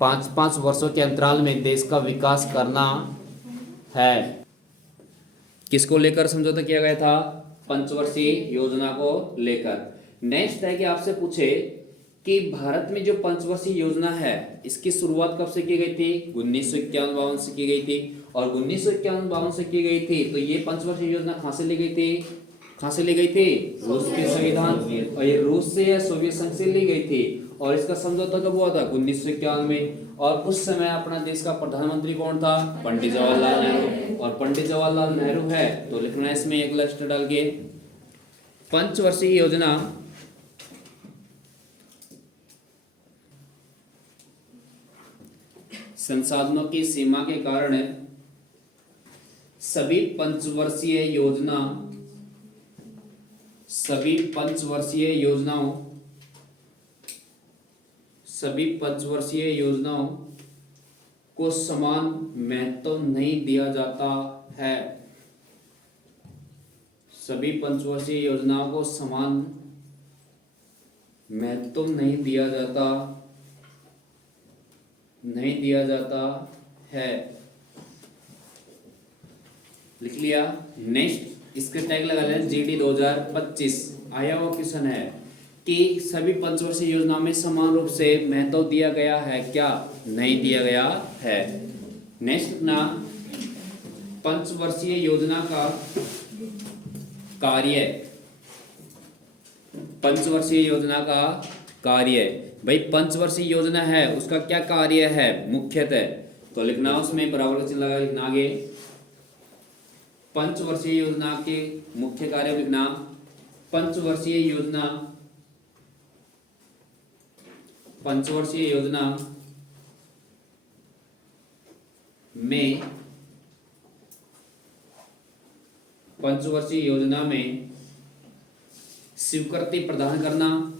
5-5 वर्षों के अंतराल में देश का विकास करना है। किसको लेकर समझौता किया गया था? पंचवर्षीय योजना को लेकर। नेक्स्ट है कि आपसे पूछे कि भारत में जो पंचवर्षीय योजना है इसकी शुरुआत कब से की गई थी? 1951-52 से की गई थी। और 1951-52 से की गई थी तो ये पंचवर्षीय योजना कहां से ली गई थी? कहां से ली गई थी? रूस के संविधान, और ये रूस से या सोवियत संघ से ली गई थी। और इसका समझौता कब हुआ था? 1951 में। और उस समय अपना देश का प्रधानमंत्री कौन था? पंडित जवाहरलाल नेहरू। और पंडित जवाहरलाल नेहरू है तो लिखना है इसमें एक लस्ट डाल के। पंचवर्षीय योजना संसाधनों की सीमा के कारण सभी पंचवर्षीय योजनाओं को समान महत्व नहीं दिया जाता है। सभी पंचवर्षीय योजनाओं को समान महत्व नहीं दिया जाता है। लिख लिया। नेक्स्ट इसके टैग लगा लें जीडी 2025। आया हुआ क्वेश्चन है कि सभी पंचवर्षीय योजनाओं में समान रूप से महत्व दिया गया है क्या? नहीं दिया गया है। नेक्स्ट ना, पंचवर्षीय योजना का कार्य। पंचवर्षीय योजना का कार्य, भाई पंचवर्षीय योजना है उसका क्या कार्य है मुख्यतः? तो लिखना उसमें बराबर का चिन्ह लगा लिखना आगे। पंचवर्षीय योजना के मुख्य कार्य लिखना। पंचवर्षीय योजना में स्वीकृति प्रदान करना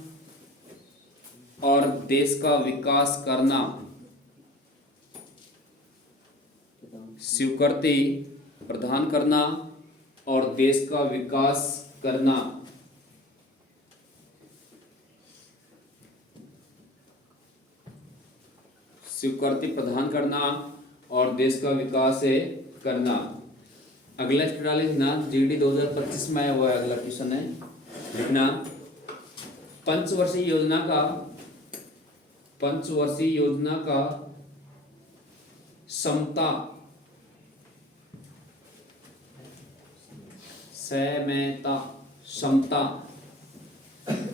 और देश का विकास करना। स्वीकृति प्रदान करना और देश का विकास करना। स्वीकृति प्रदान करना और देश का विकास करना। अगला स्टेटमेंट लिखना जीडी 2025 में आया हुआ है। अगला क्वेश्चन है लिखना पंचवर्षीय योजना का समता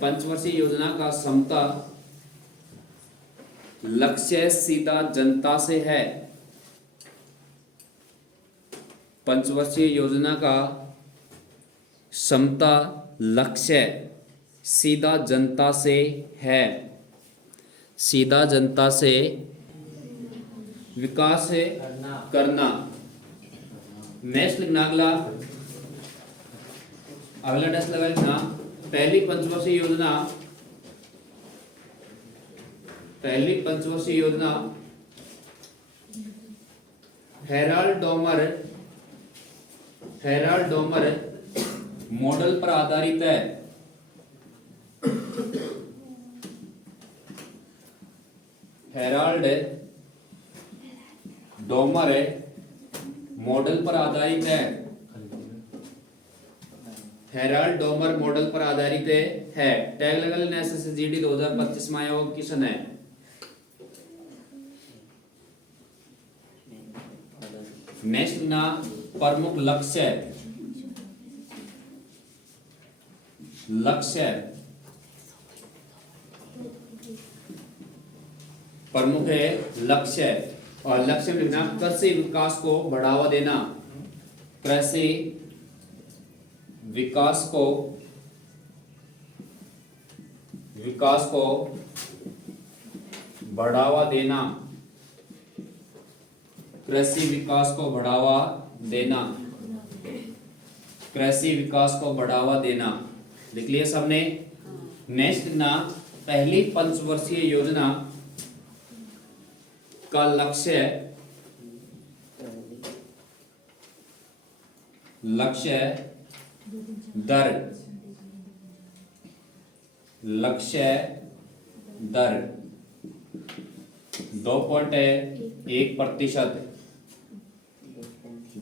पंचवर्षीय योजना का समता लक्ष्य सीधा जनता से है। पंचवर्षीय योजना का समता लक्ष्य सीधा जनता से है। सीधा जनता से विकास करना। नेक्स्ट लिखना अगला टेस्ट लगा लिखना पहली पंचवर्षीय योजना हेराल्ड डोमर मॉडल पर आधारित है। हेराल्ड डोमर मॉडल पर आधारित है। हेराल्ड डोमर मॉडल पर आधारित है। टैग लगा लेना एसएससी जीडी 2025 में आया हुआ क्वेश्चन है। नेक्स्ट ना प्रमुख लक्ष्य प्रमुख है लक्ष्य। और लक्ष्य में लिखना कृषि विकास को बढ़ावा देना। कृषि विकास को बढ़ावा देना। कृषि विकास को बढ़ावा देना। कृषि विकास को बढ़ावा देना। लिख लिया सबने। नेक्स्ट ना पहली पंचवर्षीय योजना का लक्ष्य दर 2.1%,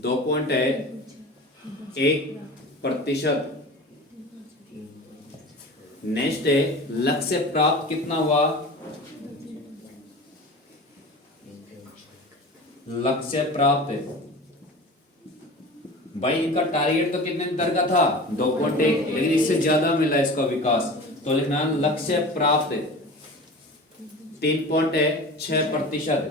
2.1%। नेक्स्ट है लक्ष्य प्राप्त कितना हुआ, लक्ष्य प्राप्त भाई इनका टारगेट तो कितने अंतर का था 2.1, लेकिन इससे ज्यादा मिला इसका विकास, तो लिखना लक्ष्य प्राप्त 3.6%,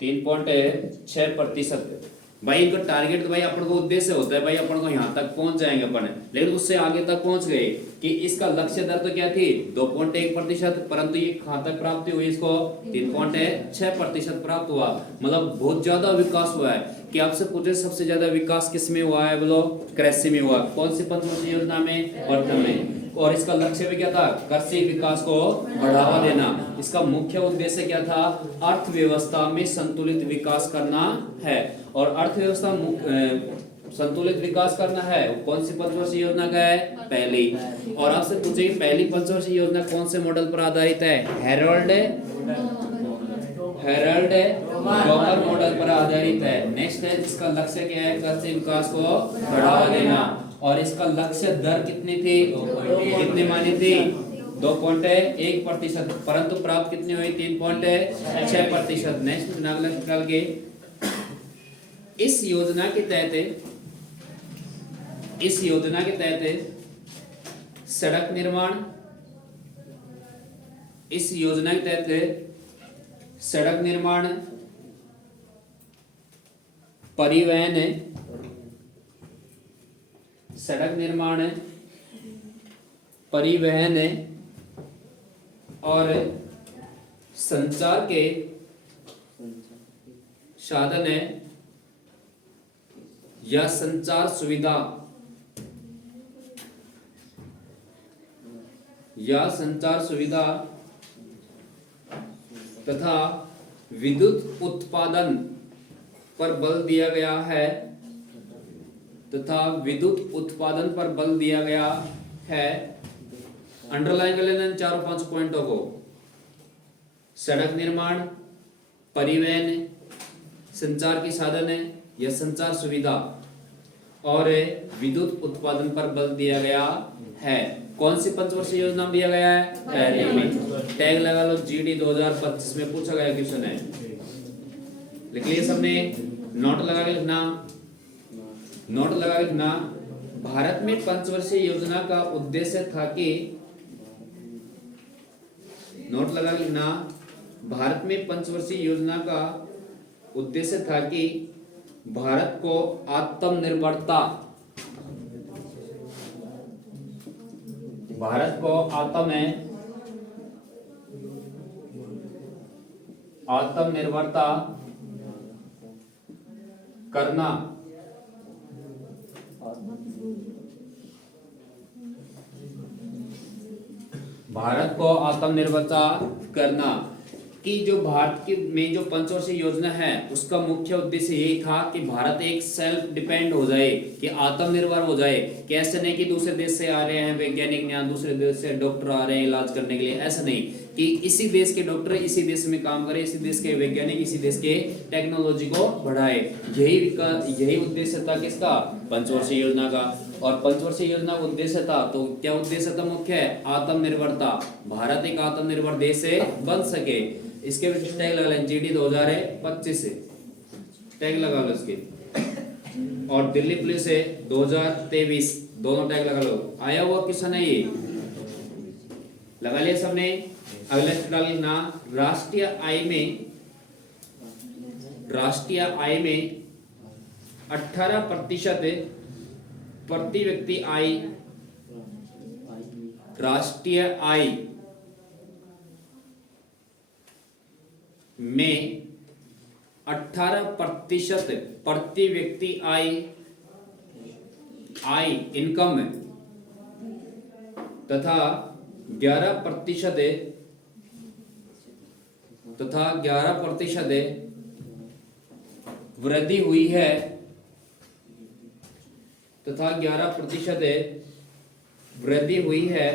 3.6%। भाई इनका टारगेट तो भाई अपन को उद्देश्य होता है भाई अपन को यहाँ तक पहुंच जाएंगे अपन, लेकिन उससे आगे तक पहुंच गए कि इसका लक्ष्य दर तो क्या थी 2.1%, परंतु ये कहाँ तक प्राप्ति हुई, इसको 3.6% प्राप्त हुआ, मतलब बहुत ज्यादा विकास हुआ है। कि आपसे पूछे सबसे ज्यादा विकास किस में हुआ है, बोलो कृषि में हुआ, कौन सी पंचवर्षीय योजना में, वर्तन में। और इसका लक्ष्य भी क्या था, कृषि विकास को बढ़ावा देना। इसका मुख्य उद्देश्य क्या था, अर्थव्यवस्था में संतुलित विकास करना है, और अर्थव्यवस्था संतुलित विकास करना है। कौन सी पंचवर्षीय योजना का है, पहली। और आपसे पूछे पहली पंचवर्षीय योजना कौन से मॉडल पर आधारित है, हेरल्ड डॉकर मॉडल पर आधारित है। नेक्स्ट है इसका लक्ष्य क्या है, कृषि विकास को बढ़ावा देना, और इसका लक्ष्य दर कितनी थी, कितनी मानी थी 2.1%, परंतु प्राप्त कितनी हुई 3.6%। नेक्स्ट निकाल के इस योजना के तहत सड़क निर्माण, इस योजना के तहत सड़क निर्माण, परिवहन, सड़क निर्माण, परिवहन और संचार के साधन या संचार सुविधा तथा विद्युत उत्पादन पर बल दिया गया है, अंडरलाइन कर लेना इन 4-5 पॉइंटों को। सड़क निर्माण, परिवहन, संचार की साधन या संचार सुविधा और विद्युत उत्पादन पर बल दिया गया है। कौन सी पंचवर्षीय योजना में दिया गया है, पहले में। टैग लगा लो GD 2025 में पूछा गया क्वेश्चन है, लिख लिया सबने, नोट लगा के लिखना। भारत में पंचवर्षीय योजना का उद्देश्य था कि, नोट लगा के लिखना, भारत में पंचवर्षीय योजना का उद्देश्य था कि भारत को आत्मनिर्भरता करना, कि जो भारत की में जो पंचवर्षीय योजना है उसका मुख्य उद्देश्य यही था कि भारत एक सेल्फ डिपेंड हो जाए, कि आत्मनिर्भर हो जाए। कि ऐसे नहीं कि दूसरे देश से आ रहे हैं वैज्ञानिक यहाँ, दूसरे देश से डॉक्टर आ रहे हैं इलाज करने के लिए, ऐसा नहीं, कि इसी देश के डॉक्टर इसी देश में काम करें, इसी देश के वैज्ञानिक इसी देश के टेक्नोलॉजी को बढ़ाए। यही उद्देश्य था किसका, पंचवर्षीय योजना का। और पंचवर्षीय योजना का उद्देश्य था, तो क्या उद्देश्य था मुख्य है, आत्मनिर्भरता, भारत एक आत्मनिर्भर देश बन सके। इसके भी टैग लगा लें GD 2025 टैग लगा लो इसके, और दिल्ली पुलिस है 2023, दोनों टैग लगा लो। आया हुआ क्वेश्चन है ये, लगा लिया सबने। अगला डालना, राष्ट्रीय आय में 18% प्रति व्यक्ति आय, राष्ट्रीय आय में 18% प्रति व्यक्ति आय इनकम तथा 11% वृद्धि हुई है,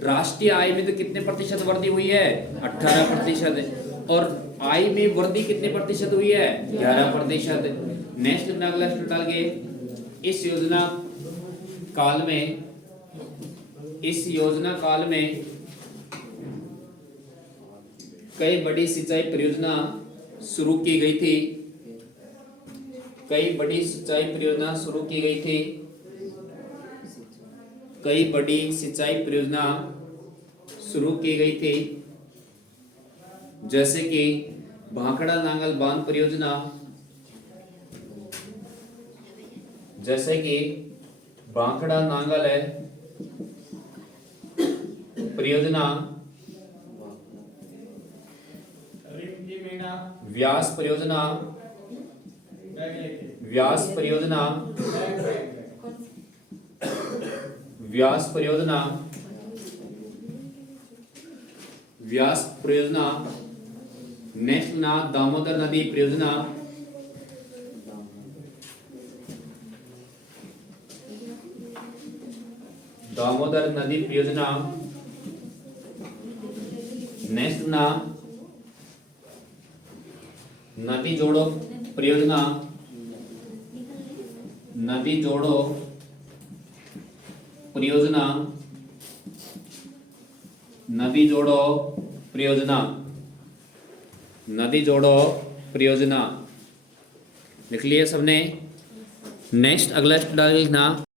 राष्ट्रीय आय में तो कितने प्रतिशत वृद्धि हुई है? 18%। और आय में वृद्धि कितने प्रतिशत हुई है? 11%। नेक्स्ट अगला स्टेटमेंट डालिए, इस योजना काल में कई बड़ी सिंचाई परियोजना शुरू की गई थी। कई बड़ी सिंचाई परियोजना शुरू की गई थी। कई बड़ी सिंचाई परियोजना शुरू की गई थी, जैसे कि भाखड़ा नांगल बांध परियोजना, जैसे कि भाखड़ा नांगल है परियोजना, व्यास परियोजना, व्यास परियोजना, व्यास परियोजना, व्यास परियोजना। नेक्स्ट ना दामोदर नदी परियोजना, दामोदर नदी परियोजना। नेक्स्ट ना नदी जोड़ो परियोजना, नदी जोड़ो परियोजना, नदी जोड़ो परियोजना, नदी जोड़ो परियोजना। लिख लिए सबने। नेक्स्ट अगला डालना